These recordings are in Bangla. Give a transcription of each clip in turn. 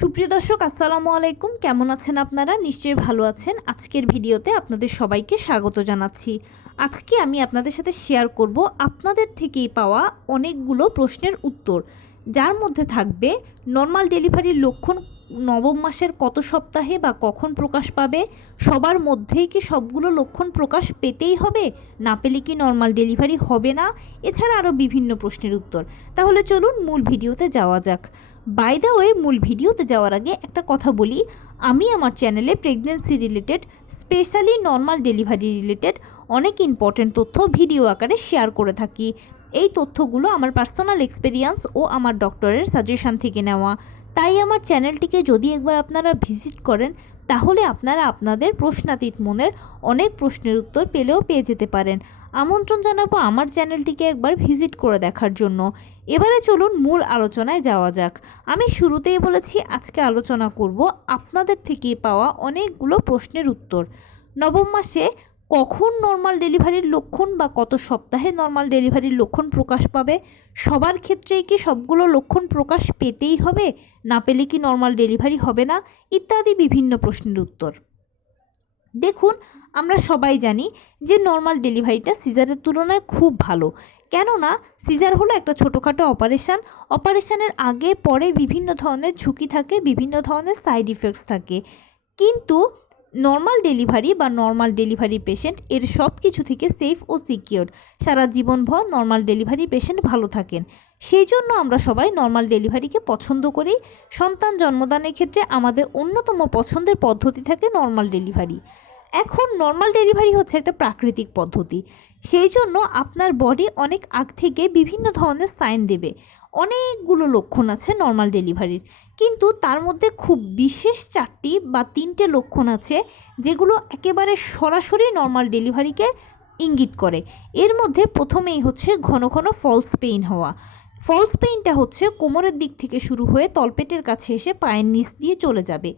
সুপ্রিয় দর্শক আসসালামু আলাইকুম, কেমন আছেন আপনারা? নিশ্চয়ই ভালো আছেন। আজকের ভিডিওতে আপনাদের সবাইকে স্বাগত জানাচ্ছি। আজকে আমি আপনাদের সাথে শেয়ার করব আপনাদের থেকেই পাওয়া অনেকগুলো প্রশ্নের উত্তর, যার মধ্যে থাকবে নর্মাল ডেলিভারির লক্ষণ নবম মাসের কত সপ্তাহে বা কখন প্রকাশ পাবে, সবার মধ্যেই কি সবগুলো লক্ষণ প্রকাশ পেতেই হবে, না পেলে কি নর্মাল ডেলিভারি হবে না, এছাড়া আরও বিভিন্ন প্রশ্নের উত্তর। তাহলে চলুন মূল ভিডিওতে যাওয়া যাক। বাই দ্য ওয়ে, মূল ভিডিওতে যাওয়ার আগে একটা কথা বলি, আমি আমার চ্যানেলে pregnancy related, specially normal delivery related অনেক ইম্পর্ট্যান্ট তথ্য ভিডিও আকারে শেয়ার করে থাকি। এই তথ্যগুলো আমার পার্সোনাল এক্সপেরিয়েন্স ও আমার ডক্টরের সাজেশন থেকে নেওয়া। তাই আমার চ্যানেলটিকে যদি একবার আপনারা ভিজিট করেন, তাহলে আপনারা আপনাদের প্রশ্নাতীত মনের অনেক প্রশ্নের উত্তর পেয়ে যেতে পারেন। আমন্ত্রণ জানাবো আমার চ্যানেলটিকে একবার ভিজিট করে দেখার জন্য। এবারে চলুন মূল আলোচনায় যাওয়া যাক। আমি শুরুতেই বলেছি আজকে আলোচনা করব আপনাদের থেকে পাওয়া অনেকগুলো প্রশ্নের উত্তর। নবম মাসে কখন নর্মাল ডেলিভারির লক্ষণ বা কত সপ্তাহে নর্মাল ডেলিভারির লক্ষণ প্রকাশ পাবে, সবার ক্ষেত্রেই কি সবগুলো লক্ষণ প্রকাশ পেতেই হবে, না পেলে কি নর্মাল ডেলিভারি হবে না, ইত্যাদি বিভিন্ন প্রশ্নের উত্তর। দেখুন, আমরা সবাই জানি যে নর্মাল ডেলিভারিটা সিজারের তুলনায় খুব ভালো। কেননা সিজার হলো একটা ছোটোখাটো অপারেশনের আগে পরে বিভিন্ন ধরনের ঝুঁকি থাকে, বিভিন্ন ধরনের সাইড ইফেক্টস থাকে। কিন্তু নর্মাল ডেলিভারি বা নর্মাল ডেলিভারি পেশেন্ট এর সব কিছু থেকে সেফ ও সিকিওর। সারা জীবনভর নর্মাল ডেলিভারি পেশেন্ট ভালো থাকেন। সেই জন্য আমরা সবাই নর্মাল ডেলিভারিকে পছন্দ করি। সন্তান জন্মদানের ক্ষেত্রে আমাদের অন্যতম পছন্দের পদ্ধতি থাকে নর্মাল ডেলিভারি। এখন নর্মাল ডেলিভারি হচ্ছে একটা প্রাকৃতিক পদ্ধতি, সেই জন্য আপনার বডি অনেক আগ থেকে বিভিন্ন ধরনের সাইন দেবে। অনেকগুলো লক্ষণ আছে নর্মাল ডেলিভারির, কিন্তু তার মধ্যে খুব বিশেষ 4টি বা 3টে লক্ষণ আছে যেগুলো একেবারে সরাসরি নর্মাল ডেলিভারিকে ইঙ্গিত করে। এর মধ্যে প্রথমেই হচ্ছে ঘন ঘন ফলস পেইন হওয়া। ফলস পেইনটা হচ্ছে কোমরের দিক থেকে শুরু হয়ে তলপেটের কাছে এসে পায়ের নিচ দিয়ে চলে যাবে।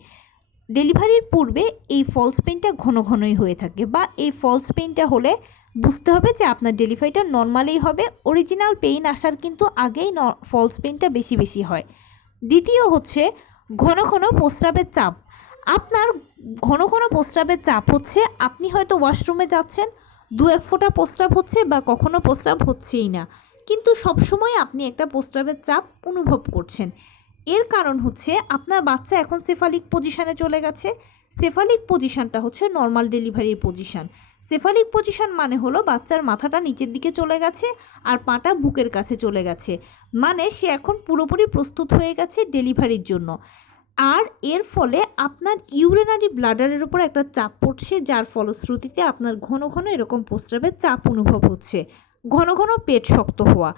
ডেলিভারির পূর্বে এই ফলস পেইনটা ঘন ঘনই হয়ে থাকে, বা এই ফলস পেইনটা হলে বুঝতে হবে যে আপনার ডেলিভারিটা নর্মালেই হবে। অরিজিনাল পেইন আসার কিন্তু আগেই ফলস পেইনটা বেশি বেশি হয়। দ্বিতীয় হচ্ছে ঘন ঘন প্রস্রাবের চাপ। আপনার ঘন ঘন প্রস্রাবের চাপ হচ্ছে আপনি হয়তো ওয়াশরুমে যাচ্ছেন, 2-1 ফোঁটা প্রস্রাব হচ্ছে বা কখনো প্রস্রাব হচ্ছেই না, কিন্তু সবসময় আপনি একটা প্রস্রাবের চাপ অনুভব করছেন। এর কারণ হচ্ছে আপনার বাচ্চা এখন সেফালিক পজিশানে চলে গেছে। সেফালিক পজিশানটা হচ্ছে নর্মাল ডেলিভারির পজিশান। সেফালিক পজিশান মানে হলো বাচ্চার মাথাটা নিচের দিকে চলে গেছে আর পাটা বুকের কাছে চলে গেছে, মানে সে এখন পুরোপুরি প্রস্তুত হয়ে গেছে ডেলিভারির জন্য। আর এর ফলে আপনার ইউরিনারি ব্লাডারের উপর একটা চাপ পড়ছে, যার ফলশ্রুতিতে আপনার ঘন ঘন এরকম প্রস্রাবের চাপ অনুভব হচ্ছে। ঘন ঘন পেট শক্ত হওয়া,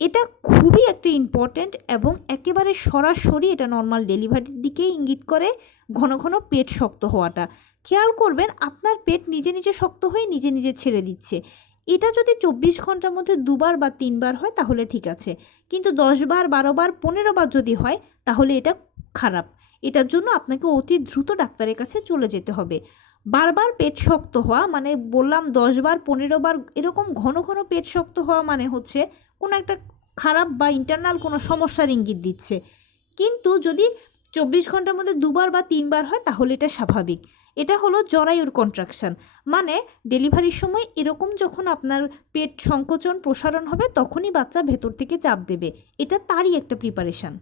এটা খুবই একটা ইম্পর্ট্যান্ট এবং একেবারে সরাসরি এটা নর্মাল ডেলিভারির দিকেই ইঙ্গিত করে। ঘন ঘন পেট শক্ত হওয়াটা খেয়াল করবেন, আপনার পেট নিজে নিজে শক্ত হয়ে নিজে নিজে ছেড়ে দিচ্ছে। এটা যদি 24 ঘন্টার মধ্যে 2বার বা 3বার হয় তাহলে ঠিক আছে, কিন্তু 10বার, 12বার, 15বার যদি হয় তাহলে এটা খারাপ। এটার জন্য আপনাকে অতি দ্রুত ডাক্তারের কাছে চলে যেতে হবে। বারবার পেট শক্ত হওয়া মানে বললাম 10বার, 15বার এরকম ঘন ঘন পেট শক্ত হওয়া মানে হচ্ছে কোনো একটা খারাপ বা ইন্টারনাল কোনো সমস্যার ইঙ্গিত দিচ্ছে। কিন্তু যদি 24 ঘন্টার মধ্যে 2বার বা 3বার হয় তাহলে এটা স্বাভাবিক। এটা হলো জরায়ুর কন্ট্রাকশন, মানে ডেলিভারির সময় এরকম যখন আপনার পেট সংকোচন প্রসারণ হবে তখনই বাচ্চা ভেতর থেকে চাপ দেবে। এটা তারই একটা প্রিপারেশান।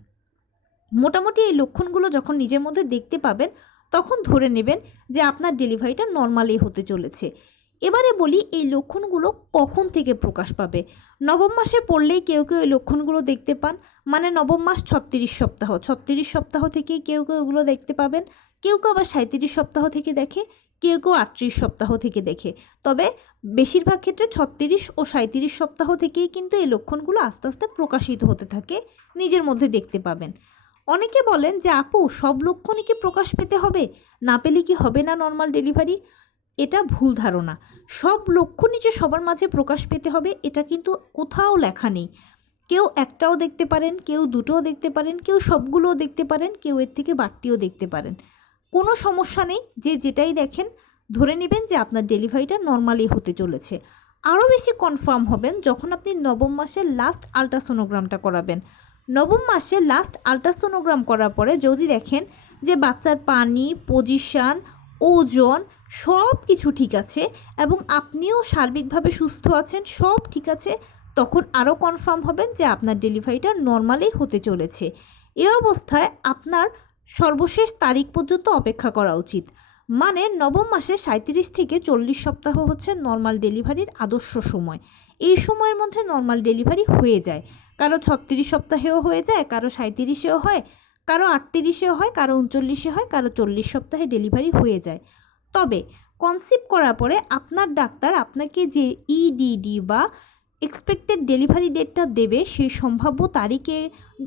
মোটামুটি এই লক্ষণগুলো যখন নিজের মধ্যে দেখতে পাবেন তখন ধরে নেবেন যে আপনার ডেলিভারিটা নর্মালি হতে চলেছে। এবারে বলি এই লক্ষণগুলো কখন থেকে প্রকাশ পাবে। নবম মাসে পড়লেই কেউ কেউ এই লক্ষণগুলো দেখতে পান, মানে নবম মাস 36 সপ্তাহ, 36 সপ্তাহ থেকেই কেউ কেউ এগুলো দেখতে পাবেন। কেউ কেউ আবার 37 সপ্তাহ থেকে দেখে, কেউ কেউ 38 সপ্তাহ থেকে দেখে। তবে বেশিরভাগ ক্ষেত্রে 36 ও 37 সপ্তাহ থেকেই কিন্তু এই লক্ষণগুলো আস্তে আস্তে প্রকাশিত হতে থাকে, নিজের মধ্যে দেখতে পাবেন। অনেকে বলেন যে আপু, সব লক্ষণই কি প্রকাশ পেতে হবে, না পেলে কি হবে না নর্মাল ডেলিভারি? এটা ভুল ধারণা। সব লক্ষণই যে সবার মাঝে প্রকাশ পেতে হবে এটা কিন্তু কোথাও লেখা নেই। কেউ একটাও দেখতে পারেন, কেউ দুটোও দেখতে পারেন, কেউ সবগুলোও দেখতে পারেন, কেউ এর থেকে বাড়তিও দেখতে পারেন। কোনো সমস্যা নেই, যে যেটাই দেখেন ধরে নেবেন যে আপনার ডেলিভারিটা নর্মালি হতে চলেছে। আরও বেশি কনফার্ম হবেন যখন আপনি নবম মাসের লাস্ট আলট্রাসোনোগ্রামটা করাবেন। নবম মাসে লাস্ট আল্ট্রাসোনোগ্রাম করার পরে যদি দেখেন যে বাচ্চার পানি, পজিশান, ওজন সব কিছু ঠিক আছে এবং আপনিও সার্বিকভাবে সুস্থ আছেন, সব ঠিক আছে, তখন আরও কনফার্ম হবেন যে আপনার ডেলিভারিটা নর্মালি হতে চলেছে। এ অবস্থায় আপনার সর্বশেষ তারিখ পর্যন্ত অপেক্ষা করা উচিত। মানে নবম মাসে 37 থেকে 40 সপ্তাহ হচ্ছে নর্মাল ডেলিভারির আদর্শ সময়। এই সময়ের মধ্যে নর্মাল ডেলিভারি হয়ে যায়। কারো 36 সপ্তাহেও হয়ে যায়, কারো 37এও হয়, কারো 38এও হয়, কারো 39এ হয়, কারো 40 সপ্তাহে ডেলিভারি হয়ে যায়। তবে কনসিভ করার পরে আপনার ডাক্তার আপনাকে যে ইডিডি বা এক্সপেক্টেড ডেলিভারি ডেটটা দেবে সেই সম্ভাব্য তারিখে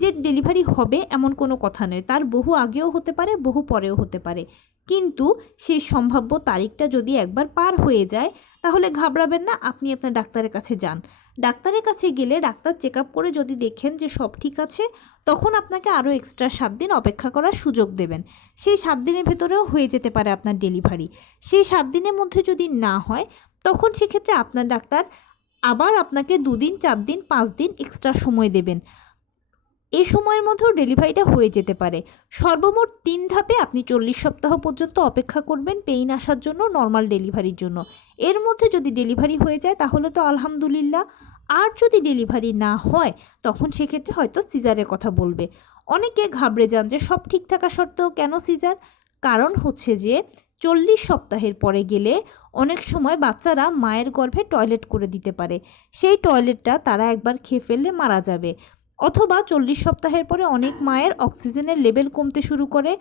যে ডেলিভারি হবে এমন কোনো কথা নয়। তার বহু আগেও হতে পারে, বহু পরেও হতে পারে, কিন্তু সেই সম্ভাব্য তারিখটা যদি একবার পার হয়ে যায় তাহলে ঘাবড়াবেন না, আপনি আপনার ডাক্তারের কাছে যান। ডাক্তারের কাছে গেলে ডাক্তার চেক আপ করে যদি দেখেন যে সব ঠিক আছে, তখন আপনাকে আরও এক্সট্রা 7 দিন অপেক্ষা করার সুযোগ দেবেন। সেই 7 দিনের ভেতরেও হয়ে যেতে পারে আপনার ডেলিভারি। সেই 7 দিনের মধ্যে যদি না হয় তখন সেক্ষেত্রে আপনার ডাক্তার আবার আপনাকে 2 দিন, 4 দিন, 5 দিন এক্সট্রা সময় দেবেন। এই সময়ের মধ্যেও ডেলিভারিটা হয়ে যেতে পারে। সর্বমোট 3 ধাপে আপনি 40 সপ্তাহ পর্যন্ত অপেক্ষা করবেন পেইন আসার জন্য, নর্মাল ডেলিভারির জন্য। এর মধ্যে যদি ডেলিভারি হয়ে যায় তাহলে তো আলহামদুলিল্লাহ। আর যদি ডেলিভারি না হয় তখন সেক্ষেত্রে হয়তো সিজারের কথা বলবে। অনেকে ঘাবড়ে যান যে সব ঠিক থাকা সত্ত্বেও কেন সিজার। কারণ হচ্ছে যে 40 সপ্তাহের পরে গেলে অনেক সময় বাচ্চারা মায়ের গর্ভে টয়লেট করে দিতে পারে। সেই টয়লেটটা তারা একবার খেয়ে ফেললে মারা যাবে। অথবা 40 সপ্তাহের পরে অনেক মায়ের অক্সিজেনের লেভেল কমতে শুরু করে,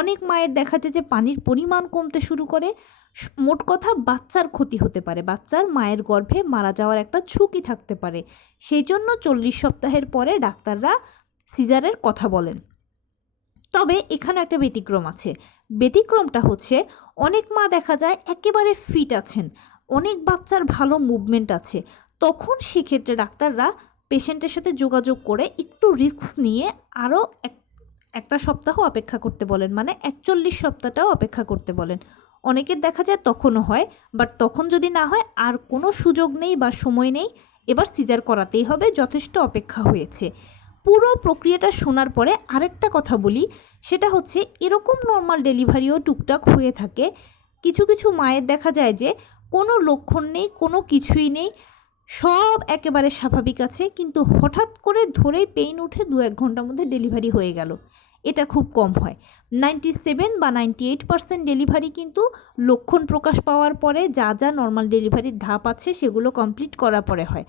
অনেক মায়ের দেখা যায় যে পানির পরিমাণ কমতে শুরু করে। মোট কথা বাচ্চার ক্ষতি হতে পারে, বাচ্চার মায়ের গর্ভে মারা যাওয়ার একটা ঝুঁকি থাকতে পারে। সেই জন্য 40 সপ্তাহের পরে ডাক্তাররা সিজারের কথা বলেন। তবে এখানে একটা ব্যতিক্রম আছে। ব্যতিক্রমটা হচ্ছে অনেক মা দেখা যায় একেবারে ফিট আছেন, অনেক বাচ্চার ভালো মুভমেন্ট আছে, তখন সেক্ষেত্রে ডাক্তাররা পেশেন্টের সাথে যোগাযোগ করে একটু রিস্ক নিয়ে আরও একটা সপ্তাহ অপেক্ষা করতে বলেন, মানে 41 সপ্তাহটাও অপেক্ষা করতে বলেন। অনেকের দেখা যায় তখনও হয়, বাট তখন যদি না হয় আর কোনো সুযোগ নেই বা সময় নেই, এবার সিজার করাতেই হবে, যথেষ্ট অপেক্ষা হয়েছে। পুরো প্রক্রিয়াটা শোনার পরে আরেকটা কথা বলি, সেটা হচ্ছে এরকম নর্মাল ডেলিভারিও টুকটাক হয়ে থাকে। কিছু কিছু মায়ের দেখা যায় যে কোনো লক্ষণ নেই, কোনো কিছুই নেই, সব একেবারে স্বাভাবিক আছে, কিন্তু হঠাৎ করে ধরেই পেইন উঠে 2-1 ঘন্টার মধ্যে ডেলিভারি হয়ে গেল। এটা খুব কম হয়। 97 বা 98% ডেলিভারি কিন্তু লক্ষণ প্রকাশ পাওয়ার পরে যা যা নর্মাল ডেলিভারির ধাপ আছে সেগুলো কমপ্লিট করার পরে হয়।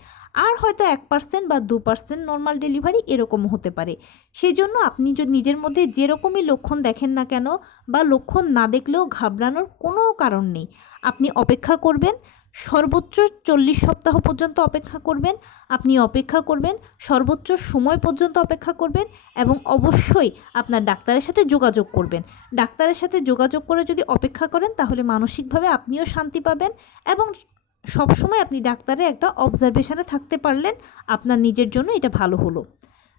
আর হয়তো 1% বা 2% নর্মাল ডেলিভারি এরকম হতে পারে। সেই জন্য আপনি যদি নিজের মধ্যে যেরকমই লক্ষণ দেখেন না কেন বা লক্ষণ না দেখলেও ঘাবড়ানোর কোনো কারণ নেই। আপনি অপেক্ষা করবেন, সর্বোচ্চ 40 সপ্তাহ পর্যন্ত অপেক্ষা করবেন। আপনি অপেক্ষা করবেন, সর্বোচ্চ সময় পর্যন্ত অপেক্ষা করবেন এবং অবশ্যই আপনার ডাক্তারের সাথে যোগাযোগ করবেন। ডাক্তারের সাথে যোগাযোগ করে যদি অপেক্ষা করেন তাহলে মানসিকভাবে আপনিও শান্তি পাবেন এবং সবসময় আপনি ডাক্তারের একটা অবজারভেশনে থাকতে পারলেন, আপনার নিজের জন্য এটা ভালো হলো।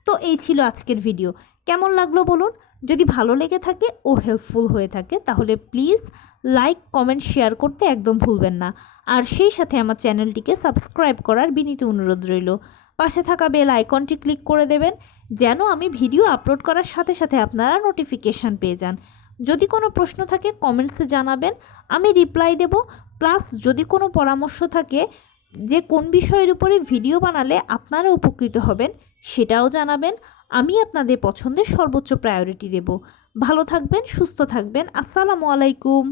তো এই ছিল আজকের ভিডিও। কেমন লাগলো বলুন। যদি ভালো লেগে থাকে ও হেল্পফুল হয়ে থাকে তাহলে প্লিজ লাইক, কমেন্ট, শেয়ার করতে একদম ভুলবেন না। আর সেই সাথে আমার চ্যানেলটিকে সাবস্ক্রাইব করার বিনীত অনুরোধ রইল। পাশে থাকা বেল আইকনটি ক্লিক করে দেবেন যেন আমি ভিডিও আপলোড করার সাথে সাথে আপনারা নোটিফিকেশান পেয়ে যান। যদি কোনো প্রশ্ন থাকে কমেন্টসে জানাবেন, আমি রিপ্লাই দেব। প্লাস যদি কোনো পরামর্শ থাকে যে কোন বিষয়ের উপরে ভিডিও বানালে আপনারা উপকৃত হবেন সেটাও জানাবেন। আমি আপনাদের পছন্দের সর্বোচ্চ প্রায়োরিটি দেব। ভালো থাকবেন, সুস্থ থাকবেন। আসসালামু আলাইকুম।